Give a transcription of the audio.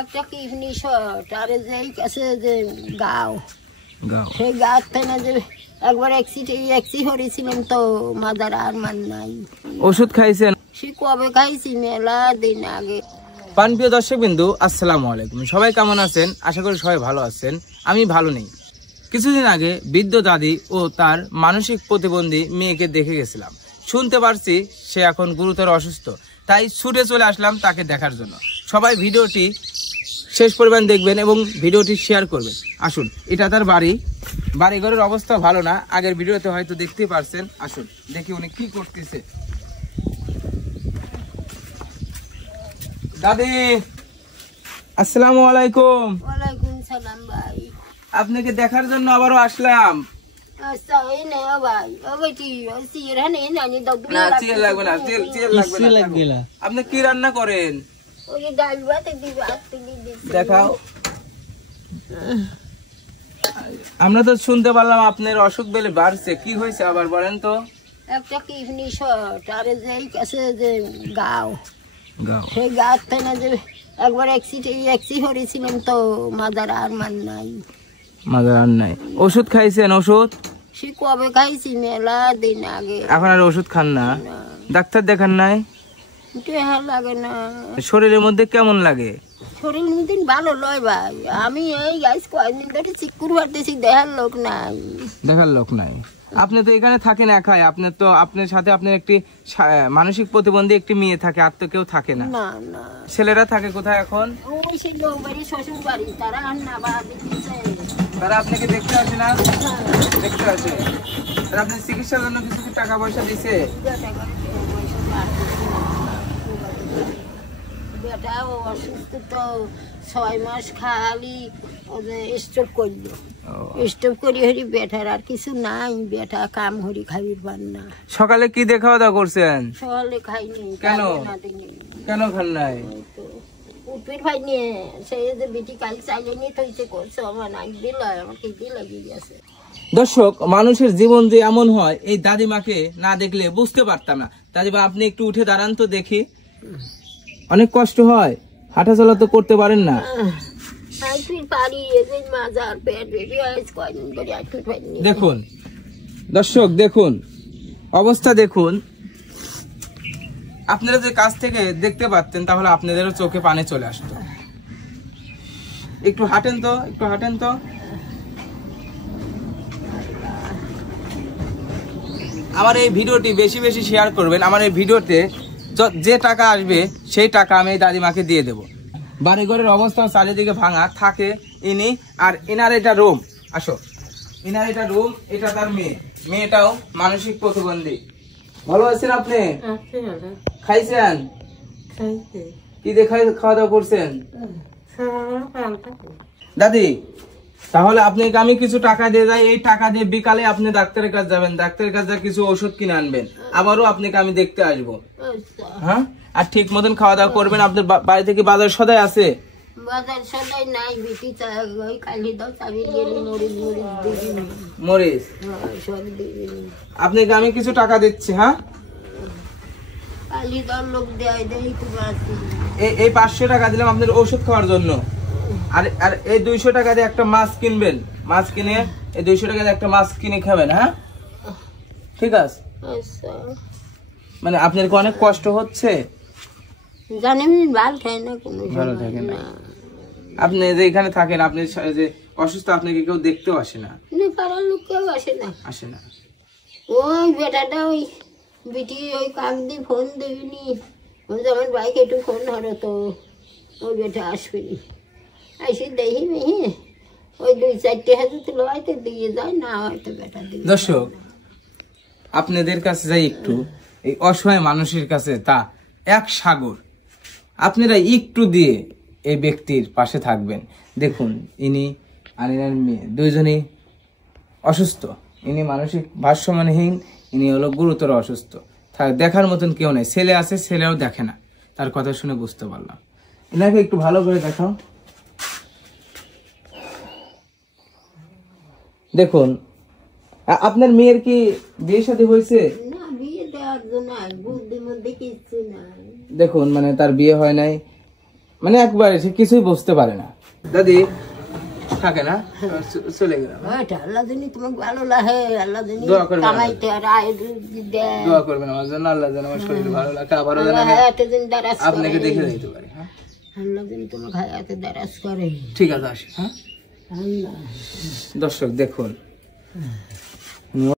একটা kidney shot আর যেই কাছে যে গাও সেই গাছ থেকে যে একবার এক্সি হয়েছিলাম তো মাদার আর মান নাই। ওষুধ খাইছেন? সে কবে খাইছি মেলা দিন আগে। প্রিয় দর্শক বিন্দু, আসসালামু আলাইকুম। সবাই কেমন আছেন? আশা করি সবাই ভালো আছেন। আমি ভালো নেই। কিছুদিন আগে বৃদ্ধ দাদি ও তার মানসিক প্রতিবন্ধী মেয়েকে দেখে গেছিলাম। শুনতে পারছি সে এখন গুরুতর অসুস্থ, তাই ছুটে চলে আসলাম তাকে দেখার জন্য। সবাই ভিডিওটি শেষ পরিমাণ দেখবেন এবং ভিডিওটি শেয়ার করবেন। আসুন, এটা তার বাড়িঘরের অবস্থা ভালো না, আগের ভিডিওতে হয়তো দেখতেই পারছেন। আসুন দেখি উনি কি করতেছে। দাদি, আসসালামু আলাইকুম। ওয়ালাইকুম সালাম ভাই। আপনাকে দেখার জন্য আবারও আসলাম। আচ্ছা এই নে ভাই, ও বেটি ওই সিরা নে জানি দাও। না চিল লাগবে না, চিল লাগবে না। আপনি কি রান্না করেন? ওই ডাল ভাত দিবা তুমি দিছি। দেখাও। আমরা তো শুনতে পারলাম আপনার অসুখ বেলে বাড়ছে, কি হয়েছে আবার বলেন তো? একটা কিডনি শট আর যেই কাছে যে গাও সেই গাছ থেকে যে একবার এক্সি হয়েছিলাম তো মাদার আর মান নাই। ওষুধ খাইছেন? ওষুধ সে কবে খাইছি মেলা দিন আগে। এখন আর ওষুধ খান না? ডাক্তার দেখান নাই? লাগে না। শরীরের মধ্যে কেমন লাগে? শরীর দিন ভালো লয় ভাই। আমি এই গাছ কয়েকদিন ধরে চিকুর হাঁটতেছি, দেখার লোক নাই। আপনি তো এখানে থাকেন একাই, আপনার সাথে আপনার একটি মানসিক প্রতিবন্ধী একটি মেয়ে থাকে, আর তো কেউ থাকে না? না। ছেলেরা থাকে কোথায় এখন? ওই সেই লোক বাড়ি, শ্বশুর বাড়ি, তারা আর না তারা আপনাকে দেখতে আসে না? দেখতে আসে। আপনি চিকিৎসার জন্য কিছু টাকা পয়সা দিছে? বেটা অসুস্থ তো 6 মাস খালি স্টপ করলো। স্টপ করি হরি বেটার আর কিছু নাই। বেটা কাম হরি খাবির পান না। সকালে কি দিয়ে খাওয়া দাওয়া করছেন? সকালে খাইনি। কেন খান নাই? উঠবির ভাই নিয়ে সেই যে বেটি কাল চাইলে নিয়ে তৈতে করছে আমার নাক দিল, আমার খিদি লাগিয়ে গেছে। দর্শক, মানুষের জীবন যে এমন হয় এই দাদিমাকে না দেখলে বুঝতে পারতাম না। দাদিমা, আপনি একটু উঠে দাঁড়ান তো দেখি। অনেক কষ্ট হয়, হাঁটা চলা তো করতে পারেন না? দেখুন দর্শক, দেখুন অবস্থা, দেখুন। আপনারা যে কাছ থেকে দেখতে পাচ্ছেন তাহলে আপনাদেরও চোখে পানি চলে আসতো। একটু হাঁটেন তো। আমার এই ভিডিওটি বেশি বেশি শেয়ার করবেন। আমার এই ভিডিওতে যে টাকা আসবে সেই টাকা আমি দাদিমাকে দিয়ে দেব। বাড়িঘরের অবস্থা চারিদিকে ভাঙা থাকে ইনি, আর ইনার এটা রুম। আসো, ইনার এটা রুম, এটা তার মেয়েটাও মানসিক প্রতিবন্ধী। ভালো আছেন আপনি? খাইছেন? কি দিয়ে খাওয়া দাওয়া করছেন? দাদি, তাহলে আপনাকে আমি কিছু টাকা দিয়ে যাই। এই টাকা দিয়ে বিকালে আপনি ডাক্তারের কাছে যাবেন, ডাক্তারের কাছে কিছু ওষুধ কিনে আনবেন। আবারও আপনাকে আমি দেখতে আসবো। হ্যাঁ, আর ঠিক মতন খাওয়া দাওয়া করবেন। আপনার বাড়ি থেকে বাজার সদাই আছে? বাজার সদাই নাই, বিটি ওই কালি দাও চাবি গেলি মরিচ আপনাকে আমি কিছু টাকা দিচ্ছি। হ্যাঁ, কালি দাও লোক দেয় দেই তো বাসি। এই 500 টাকা দিলাম আপনার ওষুধ খাওয়ার জন্য। আর এই 200 টাকা দিয়ে একটা মাছ কিনবেন। মাছ কিনে এই 200 টাকা দিয়ে একটা মাছ কিনে খাবেন। হ্যাঁ, ঠিক আছে? মানে আপনার কি অনেক কষ্ট হচ্ছে? জানেন ভালো থাকে না, কোনো ভালো থাকে না। আপনি যে এখানে থাকেন, আপনি যে অসুস্থ, আপনাকে কেউ দেখতেও আসে না? পাড়ার লোক কেউ আসে না। ওই বেটাটা ওই বিটি ওই কাক দিয়ে ফোন দেবিনি, আমার বাইকে একটু ফোন ধরো তো ওই বেটা আসবেনি। এসে দেখি মেয়ে ওই 2-4 হাজার তুলো হয়তো দিয়ে যায়, না হয়তো বেটা দিয়ে। দর্শক, আপনাদের কাছে যাই একটু, এই অসহায় মানুষের কাছে তা এক সাগর। আপনারা একটু দিয়ে এই ব্যক্তির পাশে থাকবেন। দেখুন, ইনি আর ইনার মেয়ে দুইজনই অসুস্থ। ইনি মানসিক ভারসাম্যহীন, ইনি হলো গুরুতর অসুস্থ। দেখার মতন কেউ নেই। ছেলে আছে, ছেলেও দেখে না। তার কথা শুনে বুঝতে পারলাম। এনাকে একটু ভালো করে দেখাও। দেখুন, আপনার মেয়ের কি বিয়ে শাদী হয়েছে? দেখুন, মানে তার বিয়ে হয় নাই। মানে একবারে সে কিছুই বুঝতে পারে না। দাদি থাকে না, চলে গেলাম। আল্লাহ জানি তোমাকে ভালো লাগে, আল্লাহ জানি দোয়া করবেন, কামাইতে আর আয় দেয়। দোয়া করবেন আমার জন্য, আল্লাহ যেন আমার শরীর ভালো লাগে, আবারও যেন আমি আপনাকে দেখে যাইতে পারি। হ্যাঁ, আল্লাহ জানি তোমাকে হায়াতে দারাজ করে। ঠিক আছে, আসি। হ্যাঁ আল্লাহ। দর্শক দেখুন